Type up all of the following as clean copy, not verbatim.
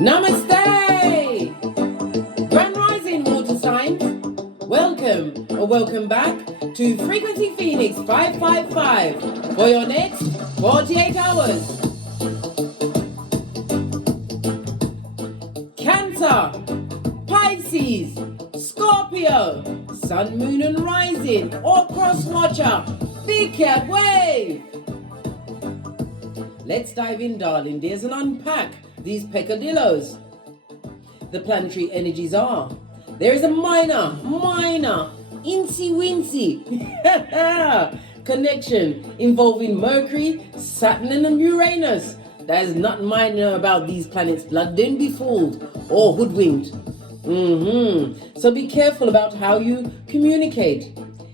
Namaste! Grand Rising Water Signs. Welcome or welcome back to Frequency Phoenix 555 for your next 48 hours. Cancer, Pisces, Scorpio, Sun, Moon and Rising or Cross Watcher, Big Cat Wave. Let's dive in, darling dears, and unpack these peccadillos. The planetary energies are. There is a minor, incy-wincy connection involving Mercury, Saturn and Uranus. There is nothing minor about these planets, blood. Don't be fooled or hoodwinked. So be careful about how you communicate.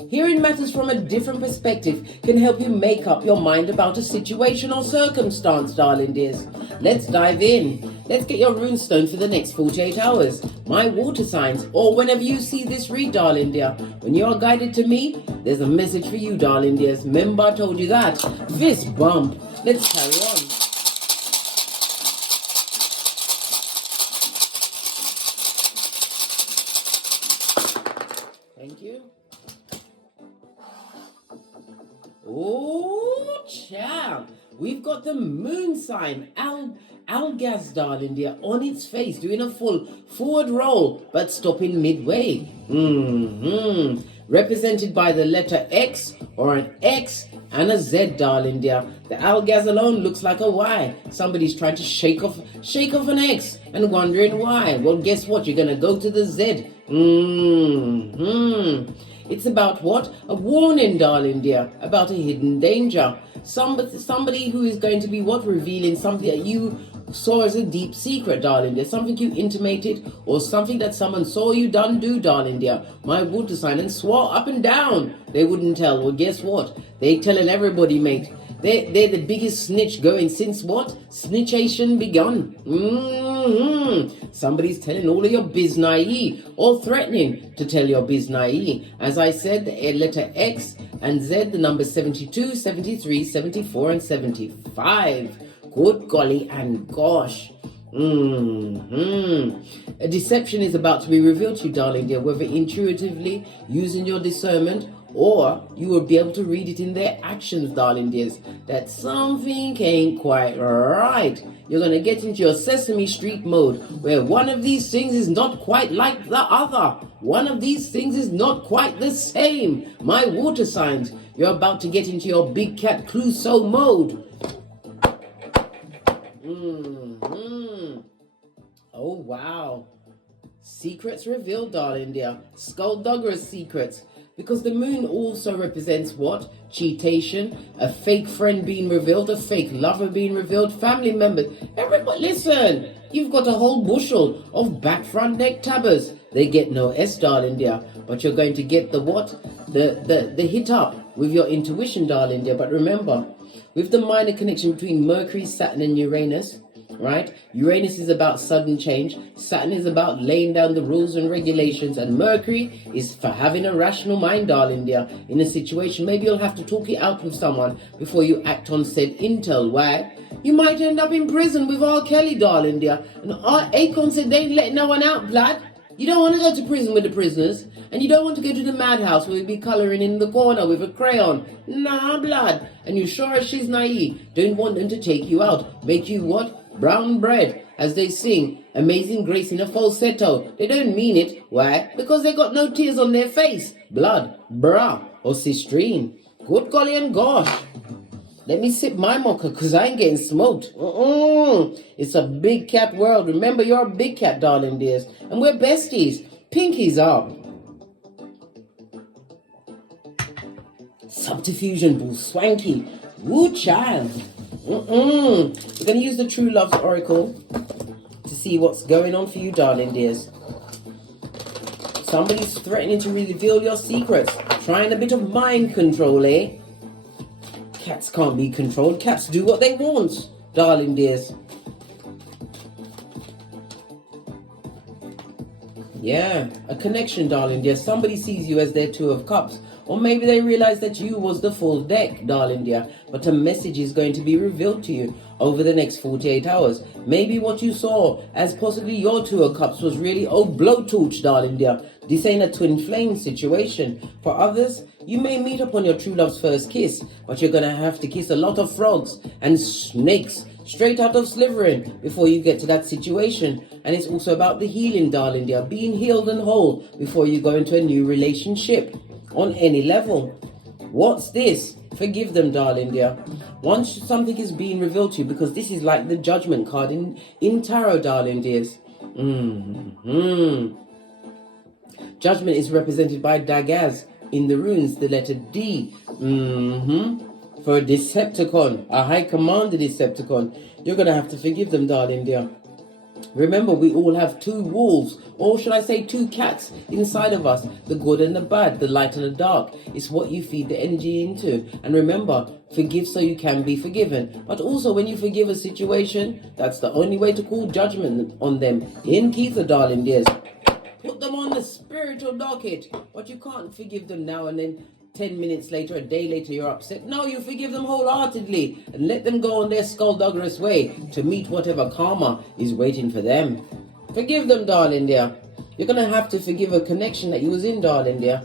Hearing matters from a different perspective can help you make up your mind about a situation or circumstance, darling dears. Let's dive in. Let's get your rune stone for the next 48 hours. My water signs, or whenever you see this read, darling dear. When you are guided to me, there's a message for you, darling dears. Remember I told you that. Fist bump. Let's carry on. Thank you. Oh, champ. We've got the moon sign, Algas, darling dear, on its face, doing a full forward roll, but stopping midway. Represented by the letter X, or an X and a Z, darling dear. The Algas alone looks like a Y. Somebody's trying to shake off an X and wondering why. Well, guess what? You're going to go to the Z. It's about what? A warning, darling dear, about a hidden danger. Somebody who is going to be what? Revealing something that you saw as a deep secret, darling dear. Something you intimated or something that someone saw you do, darling dear. My water sign and swore up and down they wouldn't tell. Well, guess what? They telling everybody, mate. They're the biggest snitch going since what? Snitchation begun. Somebody's telling all of your biznai or threatening to tell your biznai. As I said, the letter X and Z, the number 72, 73, 74 and 75. Good golly and gosh. A deception is about to be revealed to you, darling dear, whether intuitively using your discernment, or you will be able to read it in their actions, darling dears, that something ain't quite right. You're going to get into your Sesame Street mode, where one of these things is not quite like the other. One of these things is not quite the same. My water signs, you're about to get into your Big Cat Clouseau mode. Oh, wow. Secrets revealed, darling dear. Skullduggerous secrets. Because the moon also represents what? Cheatation, a fake friend being revealed, a fake lover being revealed, family members. Everybody, listen, you've got a whole bushel of back front neck tabbers. They get no S, darling dear, but you're going to get the what? The hit up with your intuition, darling dear. But remember, with the minor connection between Mercury, Saturn and Uranus, right? Uranus is about sudden change. Saturn is about laying down the rules and regulations. And Mercury is for having a rational mind, darling dear. In a situation, maybe you'll have to talk it out with someone before you act on said intel. Why? You might end up in prison with R. Kelly, darling dear. And Akon said they ain't letting no one out, blood. You don't want to go to prison with the prisoners. And you don't want to go to the madhouse where you'll be colouring in the corner with a crayon. Nah, blood. And you sure as she's naive. Don't want them to take you out. Make you what? Brown bread, as they sing Amazing Grace in a falsetto. They don't mean it. Why? Because they got no tears on their face. Blood, bruh, or sistrine. Good golly and gosh. Let me sip my mocha, because I ain't getting smoked. It's a big cat world. Remember, you're a big cat, darling dears. And we're besties. Pinkies up. Subdiffusion, bull swanky. Woo, child. We're going to use the True Love's Oracle to see what's going on for you, darling dears. Somebody's threatening to reveal your secrets. Trying a bit of mind control, eh? Cats can't be controlled. Cats do what they want, darling dears. Yeah, a connection, darling dear. Somebody sees you as their Two of Cups. Or maybe they realize that you was the full deck, darling dear. But a message is going to be revealed to you. over the next 48 hours. Maybe what you saw as possibly your Two of Cups was really, oh, blowtorch, darling dear. This ain't a twin flame situation. For others, you may meet upon your true love's first kiss, but you're going to have to kiss a lot of frogs and snakes straight out of Slytherin before you get to that situation. And it's also about the healing, darling dear, being healed and whole before you go into a new relationship on any level. What's this? Forgive them, darling dear. Once something is being revealed to you, because this is like the judgment card in tarot, darling dears. Judgment is represented by daggers in the runes, the letter D. For a Decepticon, a high commander Decepticon, you're going to have to forgive them, darling dear. Remember, we all have two wolves, or should I say two cats inside of us, the good and the bad, the light and the dark. It's what you feed the energy into. And remember, forgive so you can be forgiven. But also, when you forgive a situation, that's the only way to call judgment on them. In Keitha, darling dears. Put them on the spiritual docket, but you can't forgive them now and then 10 minutes later, a day later, you're upset. No, you forgive them wholeheartedly and let them go on their skullduggerous way to meet whatever karma is waiting for them. Forgive them, darling dear. You're going to have to forgive a connection that you was in, darling dear.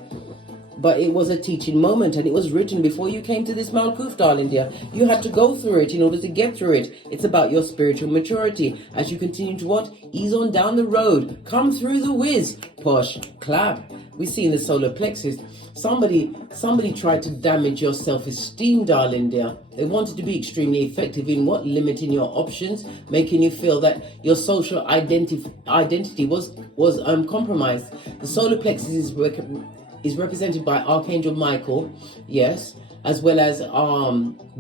But it was a teaching moment, and it was written before you came to this Malkuth, darling dear. You had to go through it in order to get through it. It's about your spiritual maturity as you continue to what? Ease on down the road. Come through the whiz. Push, clap. We see in the solar plexus, somebody tried to damage your self-esteem, darling dear. They wanted to be extremely effective in what? Limiting your options, making you feel that your social identity was compromised. The solar plexus is represented by Archangel Michael, yes, as well as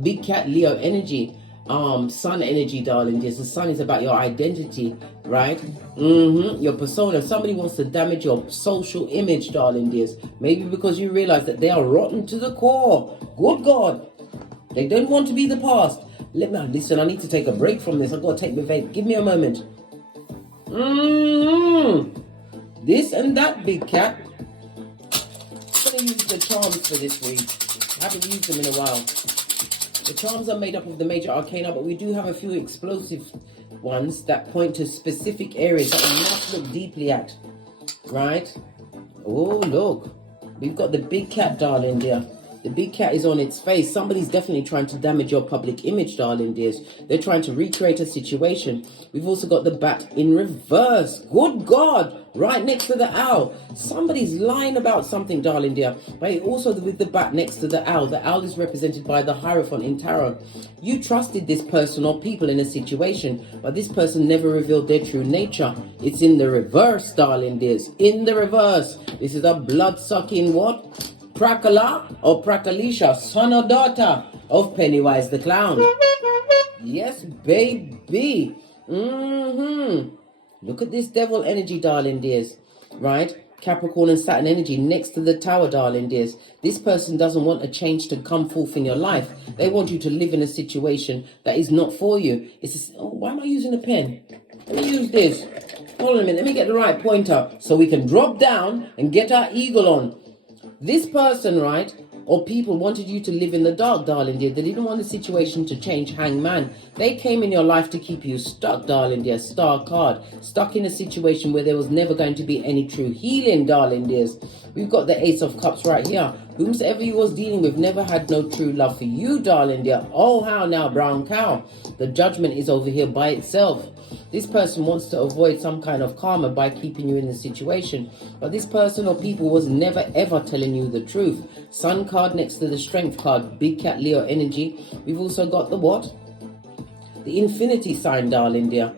Big Cat Leo energy, sun energy, darling dears. The sun is about your identity, right? Your persona. Somebody wants to damage your social image, darling dears. Maybe because you realize that they are rotten to the core. Good God. They don't want to be the past. Listen, I need to take a break from this. I've got to take my vape. Give me a moment. This and that, Big Cat. I'm going to use the charms for this week. I haven't used them in a while. The charms are made up of the major arcana, but we do have a few explosive ones that point to specific areas that we must look deeply at. Right? Oh, look. We've got the big cat, darling dear. The big cat is on its face. Somebody's definitely trying to damage your public image, darling dears. They're trying to recreate a situation. We've also got the bat in reverse. Good God! Right next to the owl. Somebody's lying about something, darling dear. But also with the bat next to the owl. The owl is represented by the Hierophant in tarot. You trusted this person or people in a situation, but this person never revealed their true nature. It's in the reverse, darling dears. In the reverse. This is a blood-sucking what? Prakala or Prakalisha, son or daughter of Pennywise the Clown. Yes, baby. Look at this devil energy, darling dears. Right? Capricorn and Saturn energy next to the tower, darling dears. This person doesn't want a change to come forth in your life. They want you to live in a situation that is not for you. Why am I using a pen? Let me use this. Hold on a minute. Let me get the right pointer so we can drop down and get our eagle on. This person, right, or people wanted you to live in the dark, darling dear. They didn't want the situation to change, hangman. They came in your life to keep you stuck, darling dear. Star card. Stuck in a situation where there was never going to be any true healing, darling dears. We've got the Ace of Cups right here. Whomsoever you was dealing with never had no true love for you, darling dear. Oh, how now, brown cow. The judgment is over here by itself. This person wants to avoid some kind of karma by keeping you in the situation. But this person or people was never ever telling you the truth. Sun card next to the Strength card. Big Cat Leo energy. We've also got the what? The Infinity sign, darling dear.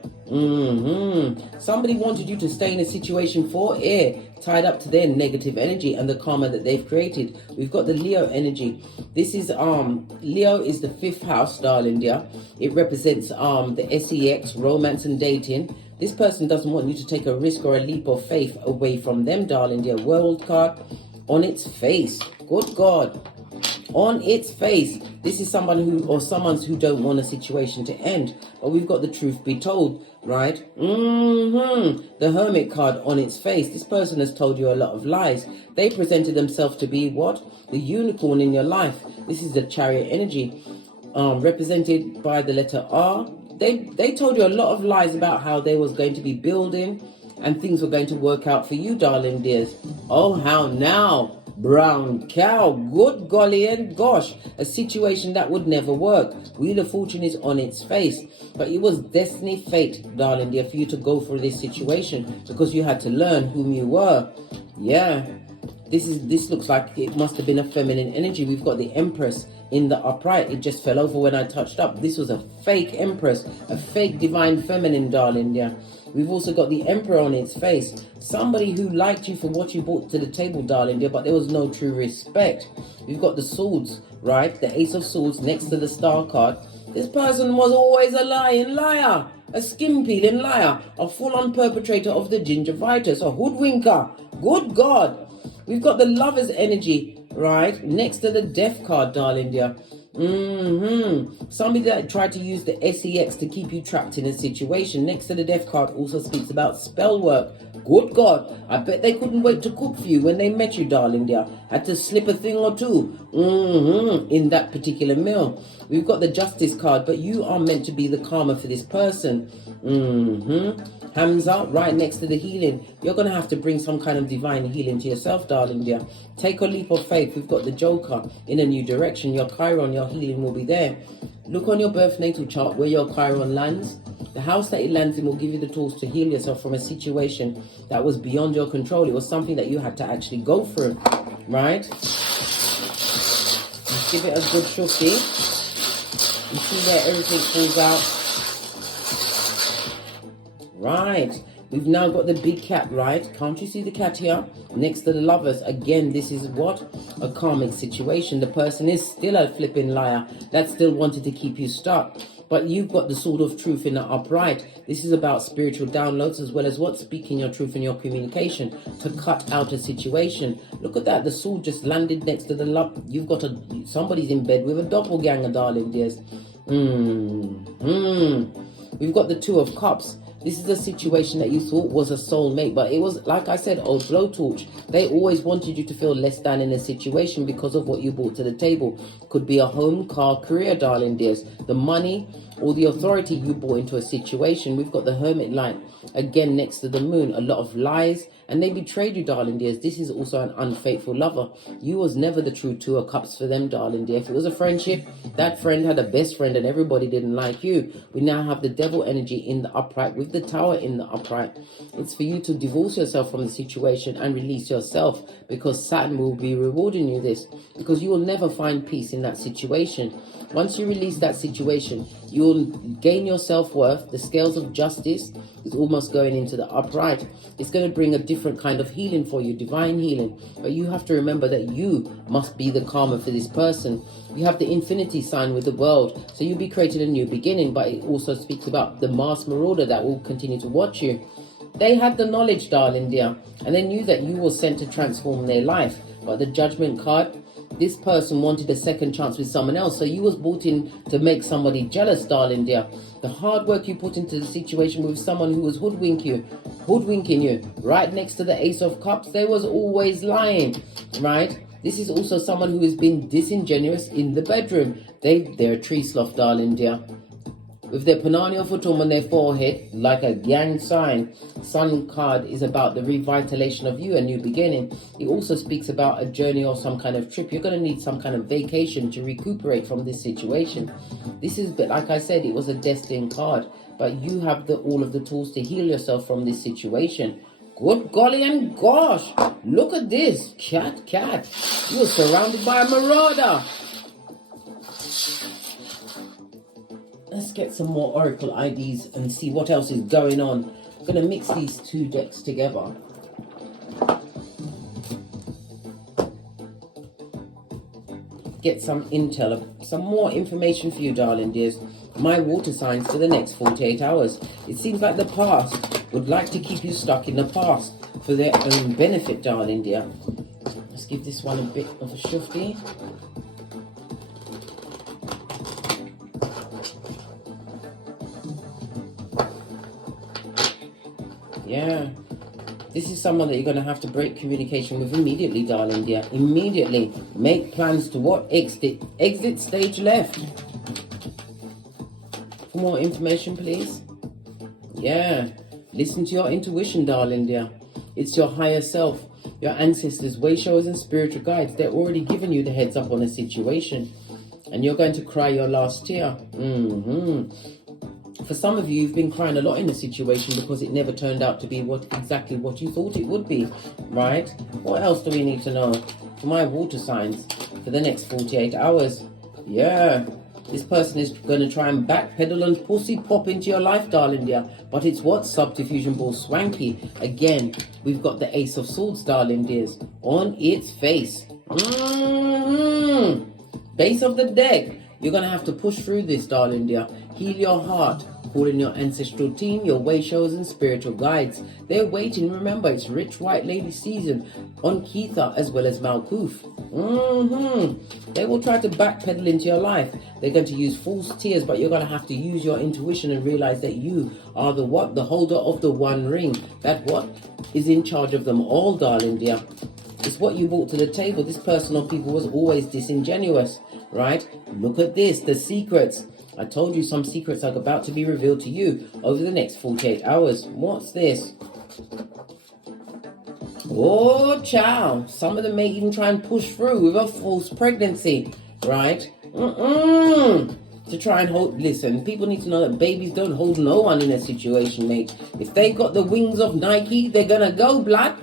Somebody wanted you to stay in a situation for air, tied up to their negative energy and the karma that they've created. We've got the Leo energy. This is Leo is the 5th house, darling dear. It represents the sex, romance and dating. This person doesn't want you to take a risk or a leap of faith away from them, darling dear. World card on its face. Good God. On its face. This is someone who don't want a situation to end. But we've got the truth be told, right? The Hermit card on its face. This person has told you a lot of lies. They presented themselves to be what? The unicorn in your life. This is the Chariot energy. represented by the letter R. They told you a lot of lies about how they was going to be building and things were going to work out for you, darling dears. Oh, how now? Brown cow, good golly and gosh, a situation that would never work. Wheel of Fortune is on its face, but it was destiny, fate, darling dear, for you to go through this situation because you had to learn whom you were. Yeah, this looks like it must have been a feminine energy. We've got the Empress in the upright. It just fell over when I touched up. This was a fake Empress, a fake divine feminine, darling dear. We've also got the Emperor on its face. Somebody who liked you for what you brought to the table, darling dear, but there was no true respect. We've got the Swords, right? The Ace of Swords next to the Star card. This person was always a lying liar, a skin-peeling liar, a full-on perpetrator of the gingivitis, a hoodwinker. Good God. We've got the Lover's energy, right? Next to the Death card, darling dear. Somebody that tried to use the SEX to keep you trapped in a situation. Next to the Death card also speaks about spell work. Good God, I bet they couldn't wait to cook for you when they met you, darling dear. Had to slip a thing or two in that particular meal. We've got the Justice card, but you are meant to be the karma for this person. Hamza, right next to the healing. You're going to have to bring some kind of divine healing to yourself, darling dear. Take a leap of faith. We've got the Joker in a new direction. Your Chiron, your healing will be there. Look on your birth natal chart where your Chiron lands. The house that it lands in will give you the tools to heal yourself from a situation that was beyond your control. It was something that you had to actually go through, right? Just give it a good shufty. You see where everything falls out. Right, we've now got the big cat, right? Can't you see the cat here? Next to the Lovers. Again, this is what? A karmic situation. The person is still a flipping liar that still wanted to keep you stuck. But you've got the Sword of Truth in the upright. This is about spiritual downloads as well as what? Speaking your truth in your communication to cut out a situation. Look at that. The sword just landed next to the love. You've got somebody's in bed with a doppelganger, darling dears. We've got the Two of Cups. This is a situation that you thought was a soulmate, but it was, like I said, old blowtorch. They always wanted you to feel less than in a situation because of what you brought to the table. Could be a home, car, career, darling dears. The money or the authority you brought into a situation. We've got the Hermit line, again, next to the Moon. A lot of lies, and they betrayed you, darling dears. This is also an unfaithful lover. You was never the true Two of Cups for them, darling dear. If it was a friendship, that friend had a best friend and everybody didn't like you. We now have the Devil energy in the upright with the Tower in the upright. It's for you to divorce yourself from the situation and release yourself, because Saturn will be rewarding you this, because you will never find peace in that situation. Once you release that situation, you will gain your self-worth. The scales of justice is almost going into the upright. It's going to bring a different kind of healing for you, divine healing. But you have to remember that you must be the karma for this person. You have the infinity sign with the world. So you'll be creating a new beginning. But it also speaks about the mass marauder that will continue to watch you. They had the knowledge, darling dear. And they knew that you were sent to transform their life. But the Judgment card, this person wanted a second chance with someone else. So you was brought in to make somebody jealous, darling dear. The hard work you put into the situation with someone who was hoodwinking you. Right next to the Ace of Cups, they was always lying, right? This is also someone who has been disingenuous in the bedroom. They're a tree sloth, darling dear. With their Panania Futum on their forehead, like a gang sign. Sun card is about the revitalization of you, a new beginning. It also speaks about a journey or some kind of trip. You're going to need some kind of vacation to recuperate from this situation. This is, but like I said, it was a destined card. But you have all of the tools to heal yourself from this situation. Good golly and gosh, look at this. Cat. You're surrounded by a marauder. Let's get some more Oracle IDs and see what else is going on. I'm going to mix these two decks together. Get some intel, some more information for you, darling dears. My water signs for the next 48 hours. It seems like the past would like to keep you stuck in the past for their own benefit, darling dear. Let's give this one a bit of a shufty. Yeah, this is someone that you're going to have to break communication with immediately, darling dear. Immediately. Make plans to what? Exit stage left. more information, please? Yeah. Listen to your intuition, darling dear. It's your higher self, your ancestors, way showers and spiritual guides. They're already giving you the heads up on a situation. And you're going to cry your last tear. For some of you, you've been crying a lot in the situation because it never turned out to be exactly what you thought it would be, right? What else do we need to know for my water signs for the next 48 hours? Yeah, this person is going to try and backpedal and pussy pop into your life, darling dear. But it's what? Subterfusion ball swanky. Again, we've got the Ace of Swords, darling dears, on its face. Base of the deck. You're going to have to push through this, darling dear. Heal your heart. Call in your ancestral team, your way showers and spiritual guides. They're waiting. Remember, it's Rich White Lady season on Keitha as well as Malkuth. They will try to backpedal into your life. They're going to use false tears, but you're going to have to use your intuition and realize that you are the what? The holder of the one ring. That what? Is in charge of them all, darling dear. It's what you brought to the table. This person or people was always disingenuous, right? Look at this, the secrets. I told you some secrets are about to be revealed to you over the next 48 hours. What's this? Oh, child. Some of them may even try and push through with a false pregnancy, right? To try and hold... Listen, people need to know that babies don't hold no one in a situation, mate. If they got the wings of Nike, they're going to go, blood.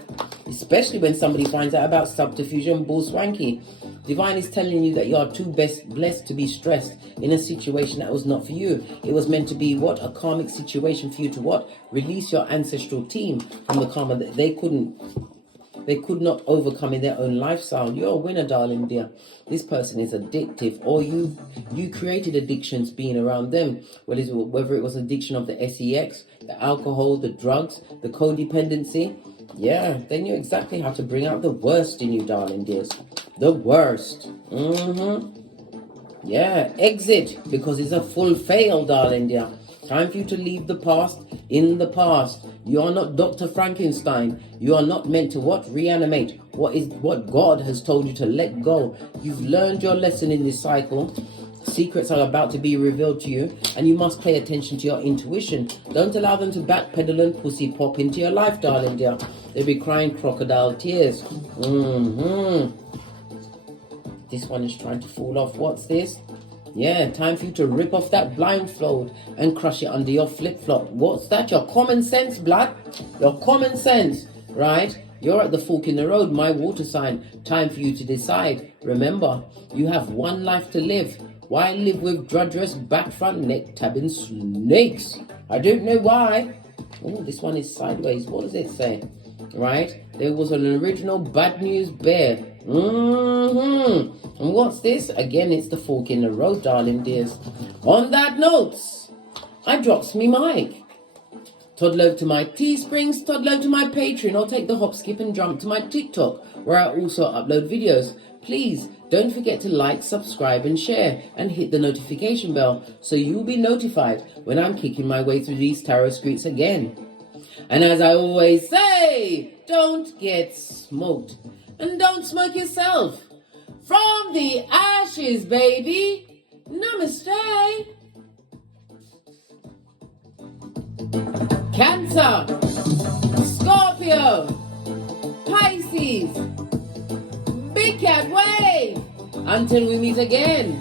Especially when somebody finds out about subterfusion bull swanky. Divine is telling you that you are too blessed to be stressed in a situation that was not for you. It was meant to be what? A karmic situation for you to what? Release your ancestral team from the karma that they could not overcome in their own lifestyle. You're a winner, darling dear. This person is addictive, or you created addictions being around them. Whether it was addiction of the sex, the alcohol, the drugs, the codependency. Yeah, they knew exactly how to bring out the worst in you, darling dears. The worst. Yeah, exit, because it's a full fail, darling dear. Time for you to leave the past in the past. You are not Dr. Frankenstein. You are not meant to what? Reanimate. What God has told you to let go. You've learned your lesson in this cycle. Secrets are about to be revealed to you, and you must pay attention to your intuition. Don't allow them to backpedal and pussy pop into your life, darling dear. They'll be crying crocodile tears. This one is trying to fall off. What's this? Yeah, time for you to rip off that blindfold and crush it under your flip-flop. What's that? Your common sense, blood. Your common sense, right? You're at the fork in the road, my water sign. Time for you to decide. Remember, you have one life to live. Why live with drudgerous back, front, neck, tabbing snakes? I don't know why. Oh, this one is sideways. What does it say? Right? There was an original bad news bear. And what's this? Again, it's the fork in the road, darling dears. On that note, I drops me mic. Toddle over to my Teesprings, toddle over to my Patreon, or take the hop, skip and jump to my TikTok, where I also upload videos. Please don't forget to like, subscribe and share, and hit the notification bell so you will be notified when I'm kicking my way through these tarot streets again. And as I always say, don't get smoked, and don't smoke yourself. From the ashes, baby. Namaste. Cancer, Scorpio, Pisces, Big Cat Wave. Until we meet again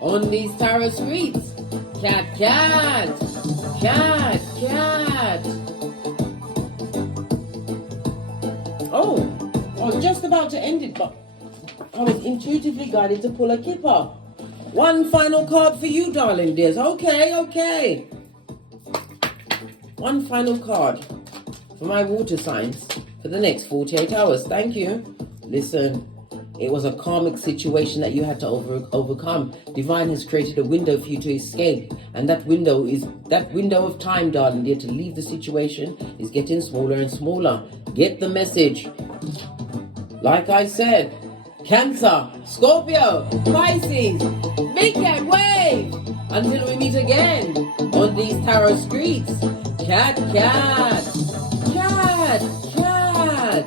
on these tarot streets. Cat, cat, cat, cat. Oh, I was just about to end it, but I was intuitively guided to pull a kipper. One final card for you, darling dears. Okay. One final card for my water signs for the next 48 hours. Thank you. Listen, it was a karmic situation that you had to overcome. Divine has created a window for you to escape. And that window of time, darling dear, to leave the situation is getting smaller and smaller. Get the message. Like I said, Cancer, Scorpio, Pisces, Big Cat Wave. Until we meet again on these tarot streets. Cat, cat, cat, cat.